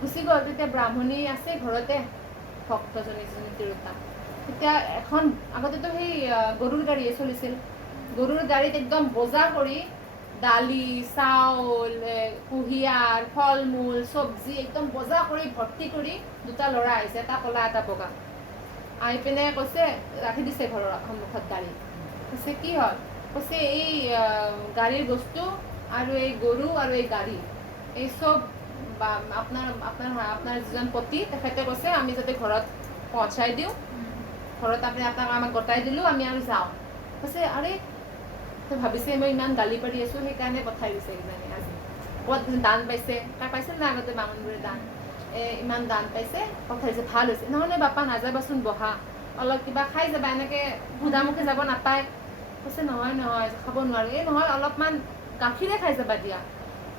গুচি গ'ল। তেতিয়া ব্ৰাহ্মণী আছে ঘৰতে, ভক্তজনী তিৰোতা। তেতিয়া আগতেতো সেই গৰুৰ গাড়ীয়ে চলিছিল, গৰুৰ গাড়ীত একদম বজা কৰি দালি, চাউল, কুঁহিয়াৰ, ফল মূল, চব্জি একদম বজা কৰি ভৰ্তি কৰি দুটা ল'ৰা আহিছে, এটা ক'লা এটা বগা। আহি পিনে কৈছে, ৰাখি দিছে ঘৰৰ সন্মুখত গাড়ী। কৈছে কি হ'ল? কৈছে এই গাড়ীৰ বস্তু আৰু এই গৰু আৰু এই গাড়ী এই চব আপোনাৰ যিজন পতি তেখেতে কৈছে আমি যাতে ঘৰত পহুচাই দিওঁ, ঘৰত আমাক গতাই দিলোঁ, আমি আৰু যাওঁ। কৈছে আৰে ভাবিছে মই ইমান গালি পাৰি আছোঁ সেইকাৰণে পঠাই দিছে কিজানি আজি, ক'ত দান পাইছে, তাই পাইছিল না আগতে বামুণবোৰে দান, ইমান দান পাইছে পঠাইছে, ভাল হৈছে। নহ'লে বাপা নাযাবাচোন, বহা অলপ কিবা খাই যাবা, এনেকৈ সুধামুখে যাব নাপায়। কৈছে নহয় খাব নোৱাৰোঁ। নহয় অলপমান গাখীৰে খাই যাবা দিয়া।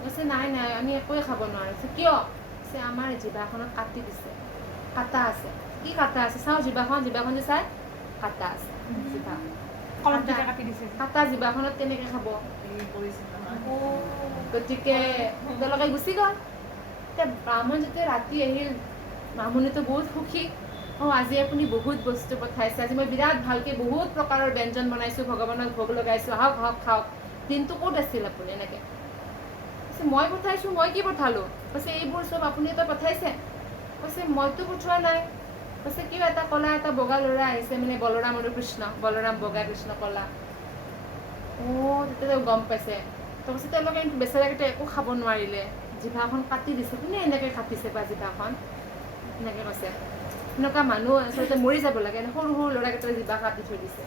কৈছে নাই আমি একোৱে খাব নোৱাৰোঁ। কিয়? কৈছে আমাৰ জিভাখনত কাটি দিছে, কাটা আছে। কি কাটা আছে চাওঁ, জিভাখন যে চাই কাটা আছে, জিভা কাটা জিভাখনত তেনেকৈ খাব। গতিকে তেওঁলোকে গুচি গ'ল। এতিয়া ব্ৰাহ্মণ যেতিয়া ৰাতি আহিল, ব্ৰাহ্মণীতো বহুত সুখী, আজি আপুনি বহুত বস্তু পঠাইছে, আজি মই বিৰাট ভালকৈ বহুত প্ৰকাৰৰ ব্যঞ্জন বনাইছোঁ, ভগৱানক ভোগ লগাইছোঁ, আহক খাওক। দিনটো ক'ত আছিল আপুনি? এনেকৈ কৈছে মই পঠাইছোঁ, মই কি পঠালোঁ? কৈছে এইবোৰ চব আপুনি পঠাইছে। কৈছে মইতো পঠোৱা নাই। কৈছে কিয় এটা ক'লা এটা বগা ল'ৰা আহিছে মানে বলৰাম আৰু কৃষ্ণ বলৰাম বগা কৃষ্ণ ক'লা তেতিয়া তেওঁ গম পাইছে তো কৈছে তেওঁলোকে কিন্তু বেচেৰাকেইটা একো খাব নোৱাৰিলে জিভাখন কাটি দিছে কোনে এনেকৈ কাটিছে বা জিভাখন এনেকৈ কৈছে এনেকুৱা মানুহ আচলতে মৰি যাব লাগে সৰু সৰু ল'ৰাকেইটাৰ জিভা কাটি থৈ দিছে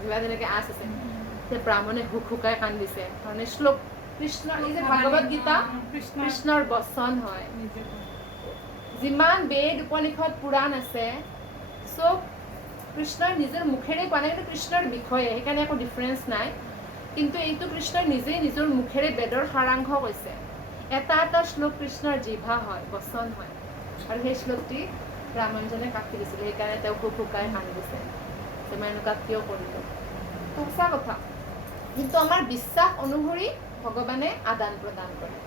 জিভা যেনেকৈ আঁচ আছে তেতিয়া ব্ৰাহ্মণে হুকাই কান্দিছে মানে শ্লোক কৃষ্ণৰ এই যে ভাগৱত গীতা কৃষ্ণৰ বচন হয় যিমান বেদ উপনিষদ পুৰাণ আছে চব কৃষ্ণৰ নিজৰ মুখেৰে কোৱা নাই কিন্তু কৃষ্ণৰ বিষয়ে সেইকাৰণে একো ডিফাৰেঞ্চ নাই কিন্তু এইটো কৃষ্ণই নিজেই নিজৰ মুখেৰে বেদৰ সাৰাংশ কৈছে এটা এটা শ্লোক কৃষ্ণৰ জিভা হয় বচন হয় আৰু সেই শ্লোকটি ব্ৰাহ্মণজনে কাটি দিছিলে সেইকাৰণে তেওঁ হুকাই কান্দিছে যে মই এনেকুৱা কিয় কৰিলোঁ সঁচা কথা কিন্তু আমাৰ বিশ্বাস অনুসৰি ভগৱানে আদান প্ৰদান কৰে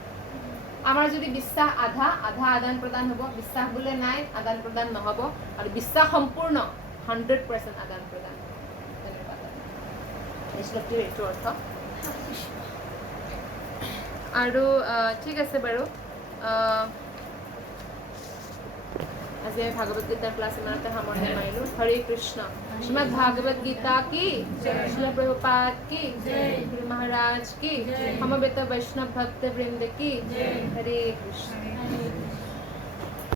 আমাৰ যদি বিশ্বাস আধা আধা আদান প্ৰদান হ'ব বিশ্বাস বোলে নাই আদান প্ৰদান নহ'ব আৰু বিশ্বাস সম্পূৰ্ণ 100% আদান প্ৰদান তেনেকুৱা এই শ্লোকটিৰ এইটো অৰ্থ আৰু ঠিক আছে বাৰু আজি আমি ভাগৱত গীতাৰ ক্লাছ ইমানতে সামৰণি মাৰিলোঁ হৰে কৃষ্ণ শ্ৰীমদ ভাগৱত গীতা কি শ্ৰীল প্ৰভুপাদ কি গুৰু মহাৰাজ কি সমবেত বৈষ্ণৱ ভক্ত বৃন্দ কি হৰে কৃষ্ণ